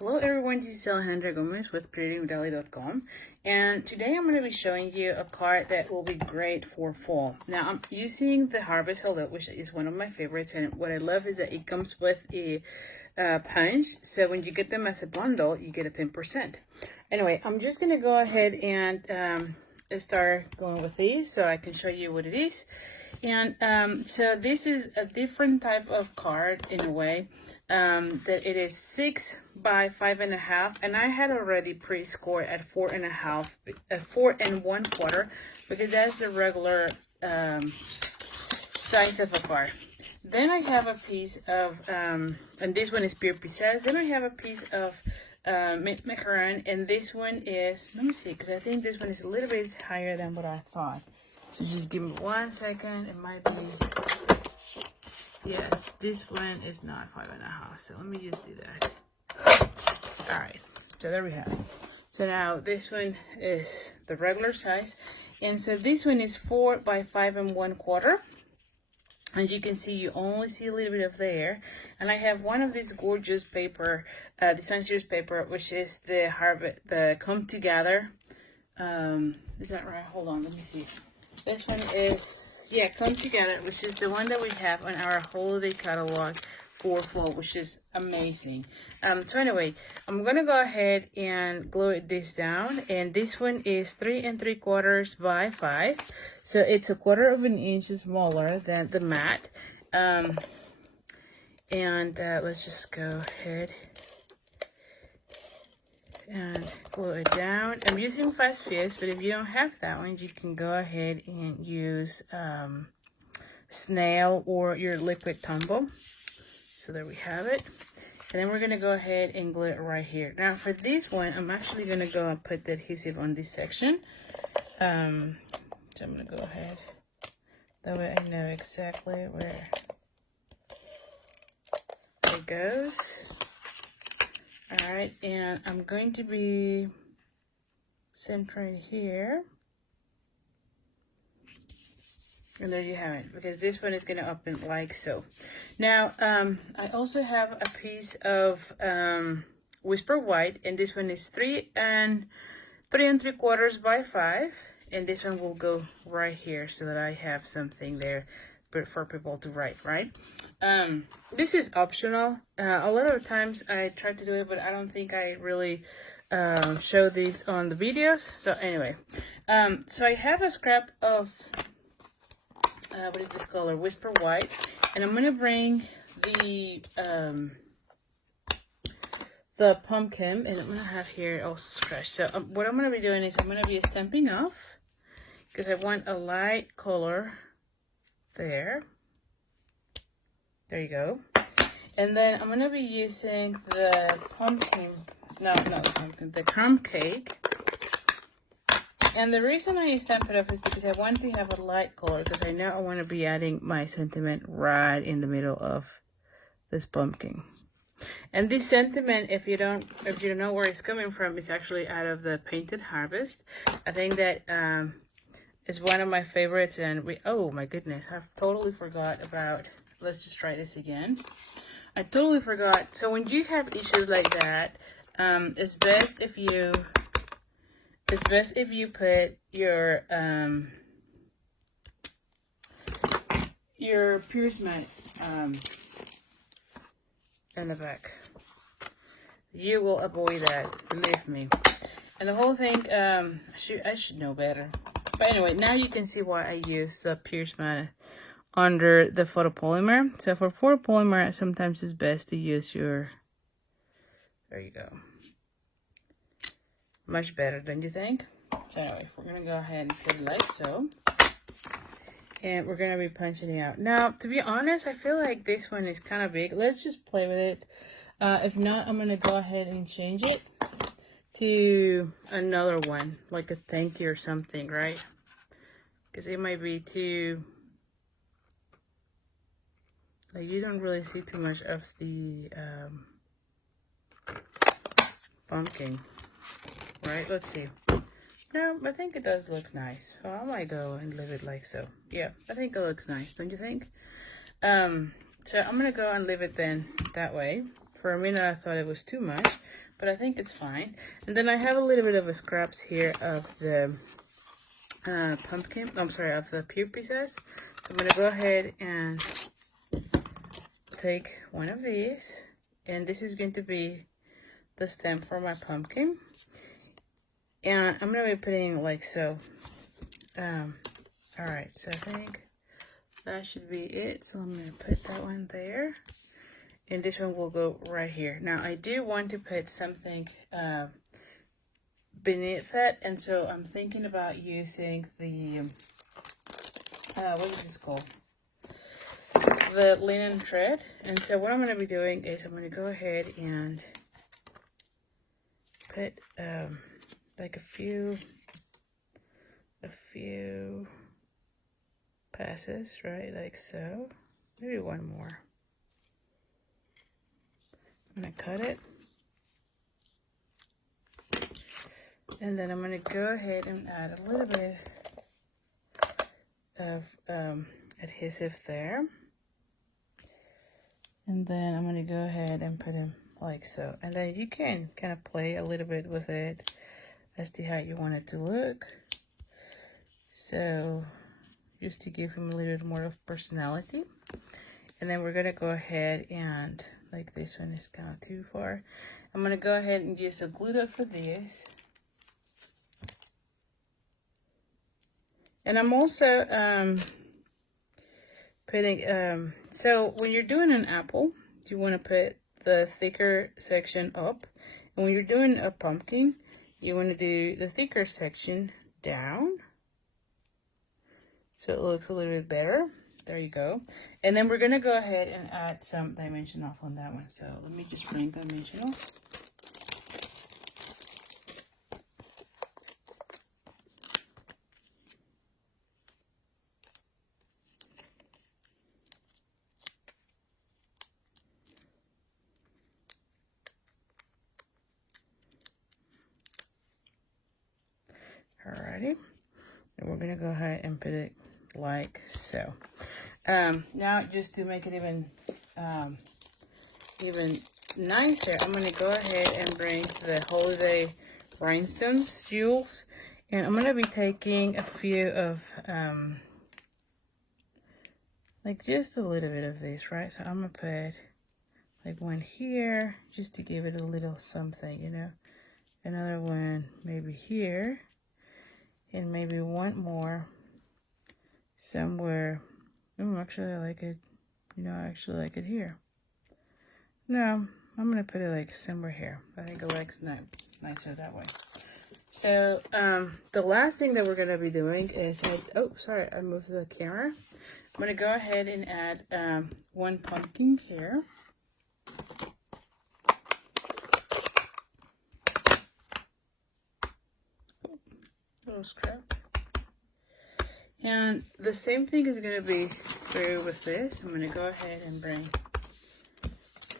Hello everyone, this is Alejandra with creatingwithali.com, and today I'm going to be showing you a card that will be great for fall. Now I'm using the Harvest Hello, which is one of my favorites, and what I love is that it comes with a punch, so when you get them as a bundle you get a 10%. Anyway, I'm just going to go ahead and start going with these so I can show you what it is. And so this is a different type of card in a way, that it is 6 by 5.5, and I had already pre-scored at 4.5, at 4 1/4, because that's the regular size of a card. Then I have a piece of, and this one is pure pieces. Then I have a piece of macaron, and this one is, let me see, because I think this one is a little bit higher than what I thought. So just give me 1 second. It might be, yes, this one is not 5.5. So let me just do that. All right, so there we have it. So now this one is the regular size. And so this one is 4 by 5 1/4. And you can see, you only see a little bit of there. And I have one of these gorgeous paper, design series paper, which is the Come Together. Is that right? Hold on, let me see. This one is, yeah, Come Together, which is the one that we have on our holiday catalog for fall, which is amazing. So anyway, I'm gonna go ahead and glue this down, and this one is 3 3/4 by 5, so it's 1/4 of an inch smaller than the matte. Let's just go ahead and glue it down. I'm using Fast Fuse, but if you don't have that one, you can go ahead and use Snail or your liquid tumble. So there we have it. And then we're gonna go ahead and glue it right here. Now for this one, I'm actually gonna go and put the adhesive on this section. So I'm gonna go ahead. That way I know exactly where it goes. All right, and I'm going to be centering here. And there you have it, because this one is going to open like so. Now, I also have a piece of Whisper White, and this one is 3 3/4 by 5. And this one will go right here so that I have something there for people to write, right? This is optional. A lot of times I try to do it, but I don't think I really show these on the videos. So anyway, so I have a scrap of what is this color? Whisper White, and I'm gonna bring the pumpkin, and I'm gonna have here also scratched. So what I'm gonna be doing is I'm gonna be Stampin' Up, because I want a light color there. There you go. And then I'm going to be using the pumpkin, not the pumpkin, the crumb cake. And the reason I Stamp It Up is because I want to have a light color, because I know I want to be adding my sentiment right in the middle of this pumpkin. And this sentiment, if you don't know where it's coming from, it's actually out of the Painted Harvest. I think that it's one of my favorites, and oh my goodness, I've totally forgot about, let's just try this again. I totally forgot. So when you have issues like that, it's best if you put your Pierce mat in the back. You will avoid that, believe me. And the whole thing, I should know better. But anyway, now you can see why I use the Pierce mat under the photopolymer. So for photopolymer, sometimes it's best to use your, there you go. Much better, don't you think? So anyway, we're gonna go ahead and put it like so. And we're gonna be punching it out. Now, to be honest, I feel like this one is kind of big. Let's just play with it. If not, I'm gonna go ahead and change it to another one, like a thank you or something, right? Because it might be too, like, you don't really see too much of the pumpkin, right? Let's see. No, I think it does look nice. So I might go and leave it like so. Yeah, I think it looks nice, don't you think? So I'm gonna go and leave it then that way. For a minute I thought it was too much, but I think it's fine. And then I have a little bit of a scraps here of the pumpkin, I'm sorry, of the pear pieces. So I'm gonna go ahead and take one of these, and this is going to be the stem for my pumpkin. And I'm gonna be putting like so. All right, so I think that should be it. So I'm gonna put that one there, and this one will go right here. Now I do want to put something beneath that, and so I'm thinking about using the what is this called? The linen thread. And so what I'm going to be doing is I'm going to go ahead and put like a few passes, right, like so. Maybe one more. I'm going to cut it, and then I'm going to go ahead and add a little bit of adhesive there. And then I'm going to go ahead and put them like so. And then you can kind of play a little bit with it as to how you want it to look. So just to give him a little bit more of personality. And then we're going to go ahead and, like this one is kind of too far, I'm going to go ahead and use a glue dot for this. And I'm also putting, so when you're doing an apple, you want to put the thicker section up. And when you're doing a pumpkin, you want to do the thicker section down, so it looks a little bit better. There you go. And then we're going to go ahead and add some dimensionals on that one. So let me just bring dimensionals. Alrighty, and we're gonna go ahead and put it like so. Now, just to make it even nicer, I'm gonna go ahead and bring the holiday rhinestones jewels, and I'm gonna be taking a few of like just a little bit of this, right? So I'm gonna put like one here just to give it a little something, you know. Another one maybe here. And maybe one more somewhere. Oh, actually I like it, you know, I actually like it here. No, I'm gonna put it like somewhere here. I think it looks nicer that way. So the last thing that we're gonna be doing is, oh sorry, I moved the camera. I'm gonna go ahead and add one pumpkin here. Little scrap. And the same thing is going to be through with this. I'm going to go ahead and bring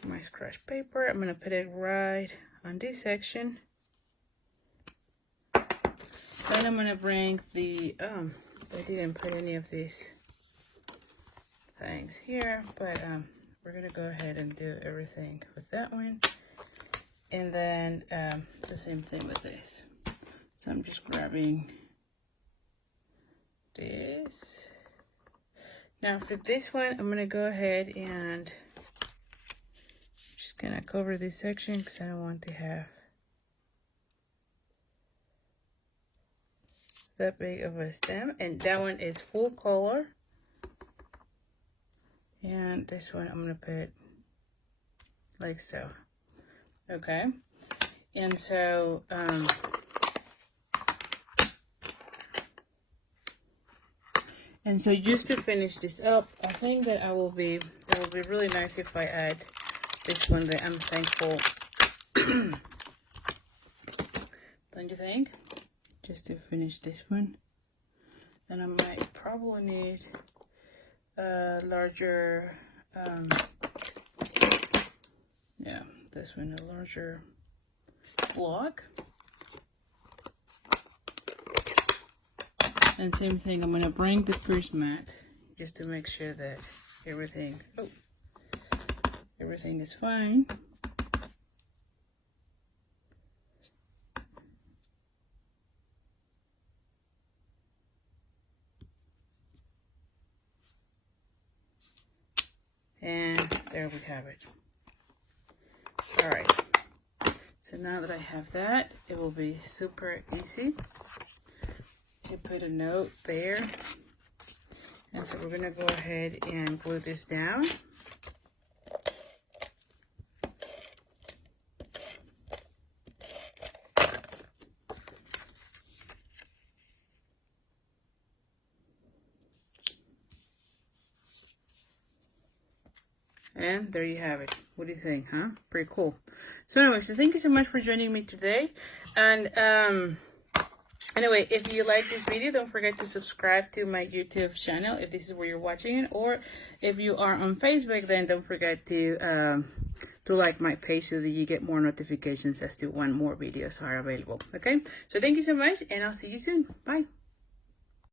my scratch paper. I'm going to put it right on this section. Then I'm going to bring the, I didn't put any of these things here, but we're going to go ahead and do everything with that one. And then the same thing with this. So I'm just grabbing this. Now for this one, I'm gonna go ahead and just gonna cover this section because I don't want to have that big of a stem. And that one is full color. And this one I'm gonna put like so. Okay. And so just to finish this up, I think that it will be really nice if I add this one, that I'm thankful. Don't you think? Just to finish this one. And I might probably need a larger, yeah, this one, a larger block. And same thing, I'm going to bring the first mat just to make sure that everything, everything is fine. And there we have it. All right. So now that I have that, it will be super easy to put a note there. And so we're going to go ahead and glue this down. And there you have it. What do you think, huh? Pretty cool. So anyway, so thank you so much for joining me today. And anyway, if you like this video, don't forget to subscribe to my YouTube channel if this is where you're watching it. Or if you are on Facebook, then don't forget to like my page so that you get more notifications as to when more videos are available. Okay? So thank you so much, and I'll see you soon. Bye.